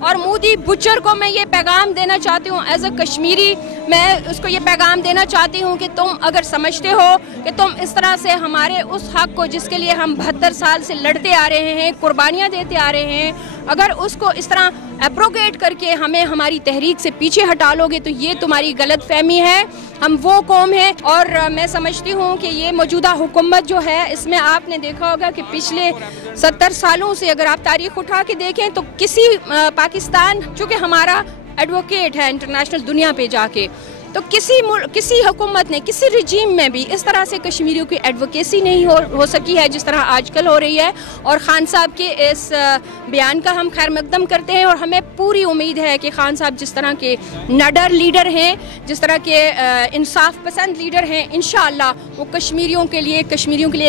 और मोदी बुचर को मैं ये पैगाम देना चाहती हूँ एज अ कश्मीरी, मैं उसको ये पैगाम देना चाहती हूँ कि तुम अगर समझते हो कि तुम इस तरह से हमारे उस हक को जिसके लिए हम 72 साल से लड़ते आ रहे हैं, कुर्बानियाँ देते आ रहे हैं, अगर उसको इस तरह एप्रोगेट करके हमें हमारी तहरीक से पीछे हटा लोगे तो ये तुम्हारी गलत फहमी है। हम वो कौम है और मैं समझती हूँ कि ये मौजूदा हुकूमत जो है इसमें आपने देखा होगा कि पिछले 70 सालों से अगर आप तारीख उठा के देखें तो किसी पाकिस्तान चूँकि हमारा एडवोकेट है इंटरनेशनल दुनिया पे जाके, तो किसी हुकूमत ने किसी रिजीम में भी इस तरह से कश्मीरियों की एडवोकेसी नहीं हो सकी है जिस तरह आजकल हो रही है। और खान साहब के इस बयान का हम खैर मकदम करते हैं और हमें पूरी उम्मीद है कि खान साहब जिस तरह के निडर लीडर हैं, जिस तरह के इंसाफ पसंद लीडर हैं, इंशाअल्लाह वो कश्मीरियों के लिए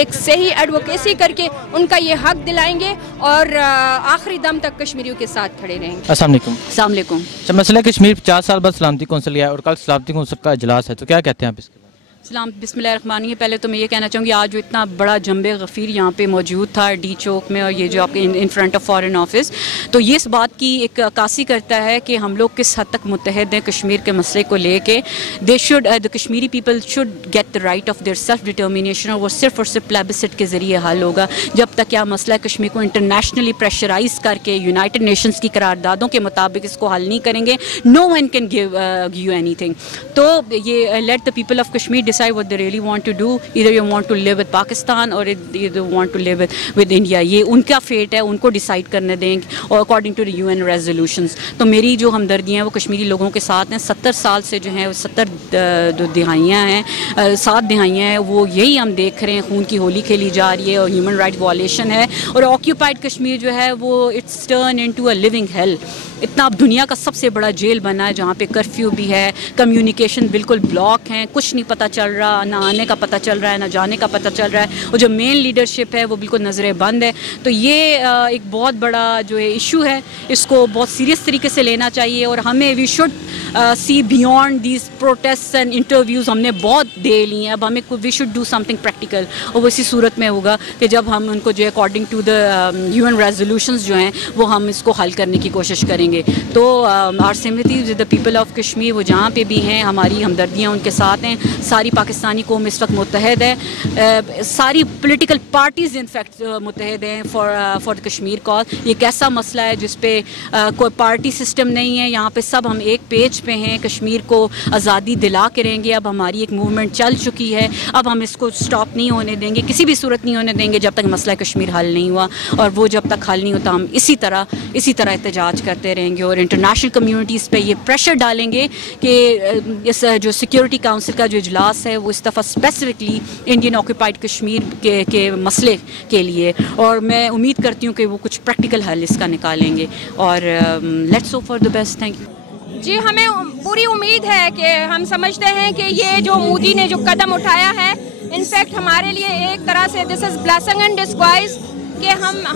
एक सही एडवोकेसी करके उनका ये हक दिलाएंगे और आखिरी दम तक कश्मीरियों के साथ खड़े रहेंगे। अस्सलाम वालेकुम। मसला कश्मीर 50 साल बाद सलामती कौंसिल है और कल सलामती कौंसिल का इजलास है, तो क्या कहते हैं आप इसके बारे में? सलाम बिस्मिल्लाहिर्रहमानिर्रहीम। पहले तो मैं ये कहना चाहूँगी आज जो इतना बड़ा जंबे गफ़ीर यहाँ पे मौजूद था डी चौक में और ये जो आपके in front of foreign office, तो ये इस बात की एक अक्कासी करता है कि हम लोग किस हद तक मुत्तहद हैं कश्मीर के मसले को लेके। They should the Kashmiri people should get the right of their self determination और वो सिर्फ प्लेबिसिट के ज़रिए हल होगा। जब तक क्या मसला है कश्मीर को इंटरनेशनली प्रेशराइज करके यूनाइटेड नेशंस की करारदादों के मुताबिक इसको हल नहीं करेंगे, no one can give you anything. तो ये let the people of Kashmir decide what they really want to do, either you want to live with Pakistan और either want to live with India. ये उनका फेट है, उनको डिसाइड करने देंगे और according to the UN resolutions. तो मेरी जो हमदर्दियाँ हैं वो कश्मीरी लोगों के साथ हैं। 70 साल से जो हैं 70 दिहाइयाँ हैं, 7 दिहाइयाँ हैं, वो यही हम देख रहे हैं, खून की होली खेली जा रही है और ह्यूमन राइट्स वायलेशन है। और ऑक्यूपाइड कश्मीर जो है वो it's turn into a living hello. इतना अब दुनिया का सबसे बड़ा जेल बना है जहाँ पे कर्फ्यू भी है, कम्युनिकेशन बिल्कुल ब्लॉक हैं, कुछ नहीं पता चल रहा, ना आने का पता चल रहा है ना जाने का पता चल रहा है, और जो मेन लीडरशिप है वो बिल्कुल नज़रें बंद है। तो ये एक बहुत बड़ा जो है इशू है, इसको बहुत सीरियस तरीके से लेना चाहिए और हमें we should see beyond these protest and interviews हमने बहुत दे लिए हैं। अब हमें we should do something practical और वो इसी सूरत में होगा कि जब हम उनको जो है according to the UN resolutions जो हैं वो हम इसको हल करने की कोशिश करेंगे। तो our sympathies with the people of Kashmir, वो जहाँ पे भी हैं हमारी हमदर्दियाँ उनके साथ हैं। सारी पाकिस्तानी कौम इस वक्त मुत्तहद है, सारी पॉलिटिकल पार्टीज़ इनफैक्ट मुत्तहद हैं फॉर द कश्मीर कॉज। ये कैसा मसला है जिस पे कोई पार्टी सिस्टम नहीं है, यहाँ पे सब हम एक पेज पे हैं, कश्मीर को आज़ादी दिला के रहेंगे। अब हमारी एक मूवमेंट चल चुकी है, अब हम इसको स्टॉप नहीं होने देंगे, किसी भी सूरत नहीं होने देंगे जब तक मसला कश्मीर हल नहीं हुआ। और वो जब तक हल नहीं होता हम इसी तरह एहतजाज करते रहेंगे और इंटरनेशनल कम्युनिटीज़ पे ये प्रेशर डालेंगे कि इस जो सिक्योरिटी काउंसिल का जो इजलास है वो इस दफ़ा स्पेसिफिकली इंडियन ऑक्यूपाइड कश्मीर के मसले के लिए, और मैं उम्मीद करती हूँ कि वो कुछ प्रैक्टिकल हल इसका निकालेंगे और let's hope for the best. Thank you ji. हमें पूरी उम्मीद है कि हम समझते हैं कि ये जो मोदी ने जो कदम उठाया है इनफैक्ट हमारे लिए एक तरह से this is blessing in disguise कि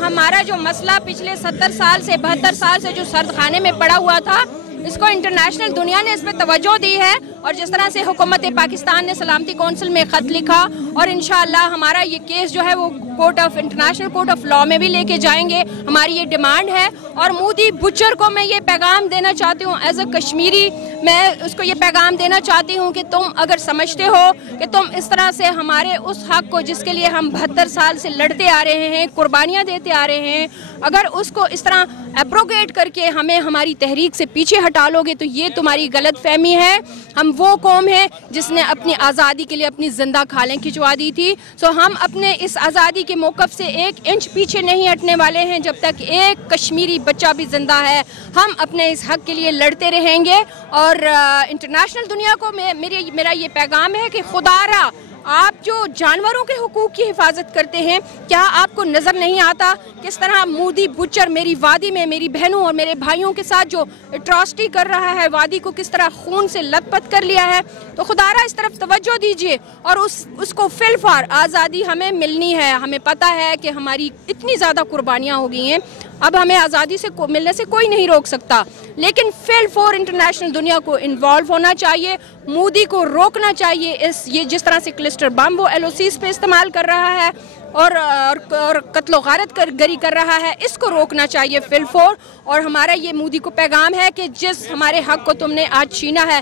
हमारा जो मसला पिछले 70 साल से 72 साल से जो सर्द खाने में पड़ा हुआ था, इसको इंटरनेशनल दुनिया ने इस पर तवज्जो दी है। और जिस तरह से हुकूमत पाकिस्तान ने सलामती कौंसिल में ख़त लिखा और इंशाअल्लाह हमारा ये केस जो है वो इंटरनेशनल कोर्ट ऑफ लॉ में भी लेके जाएंगे, हमारी ये डिमांड है। और मोदी बुचर को मैं ये पैगाम देना चाहती हूँ एज अ कश्मीरी, मैं उसको ये पैगाम देना चाहती हूँ कि तुम अगर समझते हो कि तुम इस तरह से हमारे उस हक को जिसके लिए हम 72 साल से लड़ते आ रहे हैं, कुर्बानियाँ देते आ रहे हैं, अगर उसको इस तरह एप्रोगेट करके हमें हमारी तहरीक से पीछे हटा लोगे तो ये तुम्हारी गलत फहमी है। हम वो कौम है जिसने अपनी आज़ादी के लिए अपनी जिंदा खालें खिंचवा दी थी। सो हम अपने इस आज़ादी के मौक़िफ़ से 1 इंच पीछे नहीं हटने वाले हैं। जब तक एक कश्मीरी बच्चा भी जिंदा है हम अपने इस हक के लिए लड़ते रहेंगे। और इंटरनेशनल दुनिया को मेरा ये पैगाम है कि खुदारा आप जो जानवरों के हुकूक की हिफाजत करते हैं, क्या आपको नज़र नहीं आता किस तरह मोदी बुचर मेरी वादी में मेरी बहनों और मेरे भाइयों के साथ जो एट्रॉसिटी कर रहा है, वादी को किस तरह खून से लथपथ कर लिया है। तो खुदारा इस तरफ तवज्जो दीजिए और उसको फिलफार आज़ादी हमें मिलनी है। हमें पता है कि हमारी इतनी ज़्यादा कुर्बानियाँ हो गई हैं, अब हमें आज़ादी से मिलने से कोई नहीं रोक सकता, लेकिन फिल फॉर इंटरनेशनल दुनिया को इन्वॉल्व होना चाहिए। मोदी को रोकना चाहिए ये जिस तरह से क्लस्टर बम वो LOCs पे इस्तेमाल कर रहा है, और कत्लो गारत गरी कर रहा है, इसको रोकना चाहिए फिलफोर। और हमारा ये मोदी को पैगाम है कि जिस हमारे हक को तुमने आज छीना है,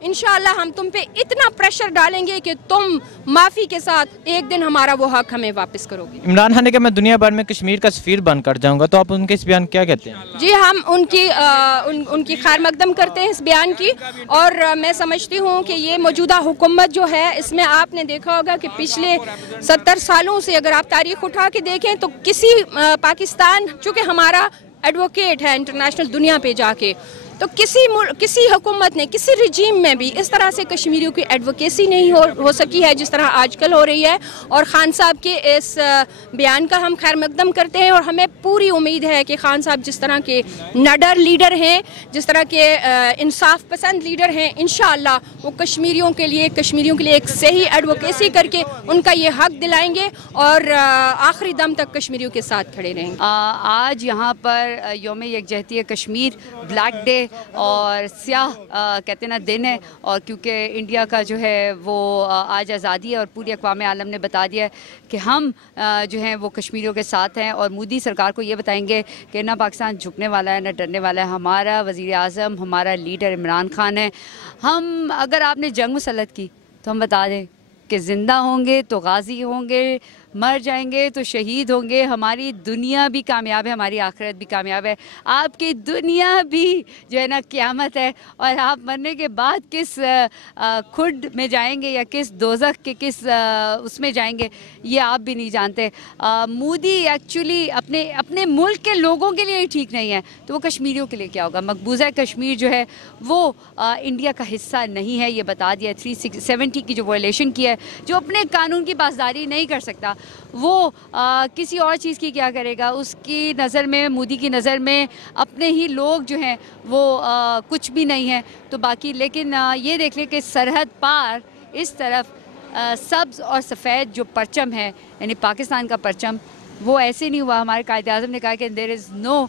इंशाअल्लाह हम तुम पे इतना प्रेशर डालेंगे कि तुम माफ़ी के साथ एक दिन हमारा वो हक हमें वापस करोगे। इमरान खान ने कहा मैं दुनिया भर में कश्मीर का सफीर बनकर जाऊंगा, तो आप उनके इस बयान क्या कहते हैं? जी, हम उनकी खैर मकदम करते हैं इस बयान की। और मैं समझती हूँ कि ये मौजूदा हुकूमत जो है, इसमें आपने देखा होगा कि पिछले 70 सालों से अगर आप तारीख उठा के देखें तो किसी पाकिस्तान, चूँकि हमारा एडवोकेट है इंटरनेशनल दुनिया पे जाके, तो किसी हुकूमत ने, किसी रिजीम में भी इस तरह से कश्मीरियों की एडवोकेसी नहीं हो सकी है जिस तरह आजकल हो रही है। और खान साहब के इस बयान का हम खैर मकदम करते हैं और हमें पूरी उम्मीद है कि खान साहब जिस तरह के नडर लीडर हैं, जिस तरह के इंसाफ पसंद लीडर हैं, इंशाअल्लाह वो कश्मीरियों के लिए एक सही एडवोकेसी करके उनका ये हक दिलाएंगे और आखिरी दम तक कश्मीरियों के साथ खड़े रहेंगे। आज यहाँ पर यौम यकजहती कश्मीर, ब्लैक डे और स्याह कहते ना दिन है। और क्योंकि इंडिया का जो है वो आज आज़ादी है और पूरी अक़वाम आलम ने बता दिया है कि हम जो हैं वो कश्मीरियों के साथ हैं। और मोदी सरकार को ये बताएंगे कि ना पाकिस्तान झुकने वाला है, ना डरने वाला है। हमारा वज़ीर आज़म, हमारा लीडर इमरान खान है। हम, अगर आपने जंग मुसल्लत की तो हम बता दें कि ज़िंदा होंगे तो गाजी होंगे, मर जाएंगे तो शहीद होंगे। हमारी दुनिया भी कामयाब है, हमारी आखिरत भी कामयाब है। आपकी दुनिया भी जो है ना क़यामत है। और आप मरने के बाद किस खुद में जाएंगे या किस दोज़ख के किस उसमें जाएंगे, ये आप भी नहीं जानते। मोदी एक्चुअली अपने मुल्क के लोगों के लिए ही ठीक नहीं है, तो वो कश्मीरियों के लिए क्या होगा? मकबूजा कश्मीर जो है वो इंडिया का हिस्सा नहीं है, ये बता दिया। 370 की जो वायलेशन की है, जो अपने कानून की पासदारी नहीं कर सकता, वो किसी और चीज़ की क्या करेगा? उसकी नज़र में, मोदी की नज़र में अपने ही लोग जो हैं वो कुछ भी नहीं है। तो बाकी लेकिन ये देख ले कि सरहद पार इस तरफ सब्ज़ और सफ़ेद जो परचम है, यानी पाकिस्तान का परचम, वो ऐसे नहीं हुआ। हमारे कायदे आज़म ने कहा कि देयर इज़ नो,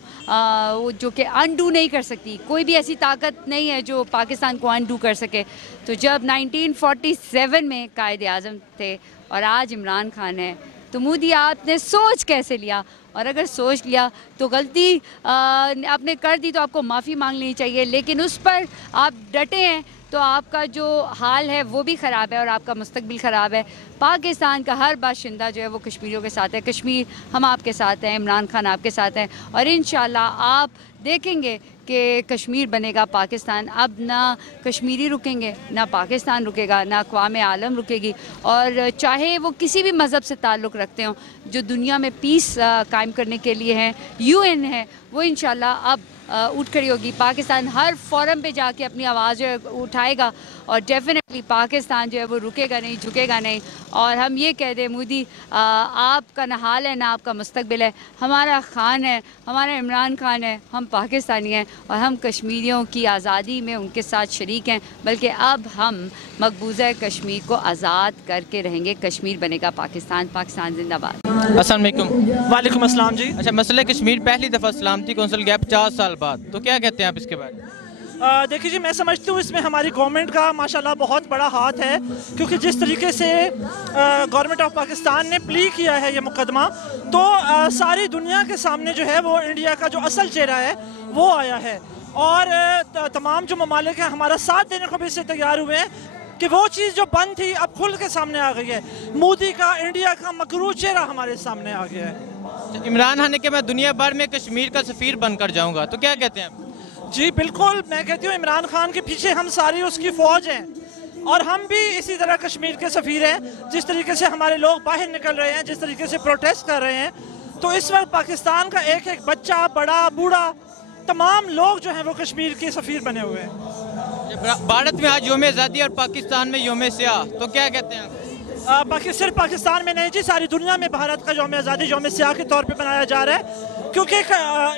जो कि अनडू नहीं कर सकती, कोई भी ऐसी ताकत नहीं है जो पाकिस्तान को अनडू कर सके। तो जब 1947 में कायदे आज़म थे और आज इमरान खान है, तो मोदी आपने सोच कैसे लिया? और अगर सोच लिया तो गलती आपने कर दी तो आपको माफ़ी मांग लेनी चाहिए, लेकिन उस पर आप डटे हैं तो आपका जो हाल है वो भी ख़राब है और आपका मुस्तकबिल ख़राब है। पाकिस्तान का हर बाशिंदा जो है वो कश्मीरियों के साथ है। कश्मीर, हम आपके साथ हैं, इमरान खान आपके साथ हैं और इंशाल्लाह आप देखेंगे कि कश्मीर बनेगा पाकिस्तान। अब ना कश्मीरी रुकेंगे, ना पाकिस्तान रुकेगा, ना अक़वाम आलम रुकेगी। और चाहे वो किसी भी मज़हब से ताल्लुक़ रखते हों, जो दुनिया में पीस कायम करने के लिए हैं, UN है, वो इंशाल्लाह अब उठ खड़ी होगी। पाकिस्तान हर फोरम पे जाके अपनी आवाज़ उठाएगा और डेफिनेटली पाकिस्तान जो है वो रुकेगा नहीं, झुकेगा नहीं। और हम ये कह दें मोदी, आपका ना हाल है ना आपका मुस्तकबिल है। हमारा खान है, हमारा इमरान खान है, हम पाकिस्तानी हैं और हम कश्मीरियों की आज़ादी में उनके साथ शरीक हैं। बल्कि अब हम मकबूजा कश्मीर को आज़ाद करके रहेंगे। कश्मीर बनेगा पाकिस्तान, पाकिस्तान जिंदाबाद। अस्सलाम वालेकुम। वालेकुम अस्सलाम जी। अच्छा, मसले कश्मीर पहली दफ़ा सलामती कौंसिल गया 50 साल बाद, तो क्या कहते हैं आप इसके बारे में? देखिए जी, मैं समझती हूँ इसमें हमारी गवर्नमेंट का माशाल्लाह बहुत बड़ा हाथ है, क्योंकि जिस तरीके से गवर्नमेंट ऑफ पाकिस्तान ने प्ली किया है ये मुकदमा, तो सारी दुनिया के सामने जो है वो इंडिया का जो असल चेहरा है वो आया है। और तमाम जो ममालिक हैं हमारा साथ देने को भी इससे तैयार हुए हैं कि वो चीज़ जो बंद थी अब खुल के सामने आ गई है। मोदी का, इंडिया का मकरूर चेहरा हमारे सामने आ गया है। इमरान खान ने कहा मैं दुनिया भर में कश्मीर का सफ़ीर बनकर जाऊँगा, तो क्या कहते हैं आप? जी बिल्कुल, मैं कहती हूँ इमरान खान के पीछे हम सारी उसकी फ़ौज हैं और हम भी इसी तरह कश्मीर के सफ़ीर हैं। जिस तरीके से हमारे लोग बाहर निकल रहे हैं, जिस तरीके से प्रोटेस्ट कर रहे हैं, तो इस वक्त पाकिस्तान का एक एक बच्चा, बड़ा, बूढ़ा, तमाम लोग जो हैं वो कश्मीर के सफ़ीर बने हुए हैं। भारत में आज यौम आज़ादी और पाकिस्तान में यौम स्याह, तो क्या कहते हैं आप? सिर्फ पाकिस्तान में नहीं जी, सारी दुनिया में भारत का यौम आज़ादी यौम स्याह के तौर पे मनाया जा रहा है, क्योंकि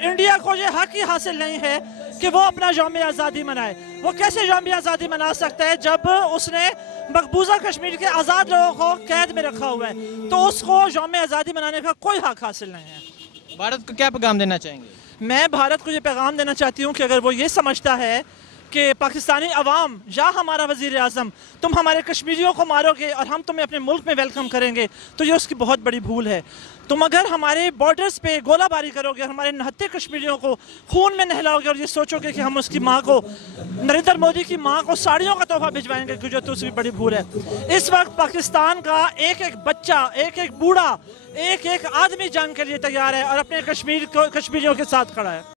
इंडिया को ये हक ही हासिल नहीं है कि वो अपना यौम आज़ादी मनाए। वो कैसे यौम आज़ादी मना सकता है जब उसने मकबूजा कश्मीर के आज़ाद लोगों को कैद में रखा हुआ है? तो उसको यौम आज़ादी मनाने का कोई हक हासिल नहीं है। भारत को क्या पैगाम देना चाहेंगे? मैं भारत को ये पैगाम देना चाहती हूँ कि अगर वो ये समझता है कि पाकिस्तानी अवाम या हमारा वज़ीर आज़म तुम हमारे कश्मीरियों को मारोगे और हम तुम्हें अपने मुल्क में वेलकम करेंगे, तो ये उसकी बहुत बड़ी भूल है। तुम अगर हमारे बॉर्डर्स पे गोलाबारी करोगे और हमारे 69 कश्मीरियों को खून में नहलाओगे और ये सोचोगे कि हम उसकी माँ को, नरेंद्र मोदी की माँ को साड़ियों का तोहफा भिजवाएंगे, जो तो उसकी बड़ी भूल है। इस वक्त पाकिस्तान का एक एक बच्चा, एक एक बूढ़ा, एक एक आदमी जंग के लिए तैयार है और अपने कश्मीरियों के साथ खड़ा है।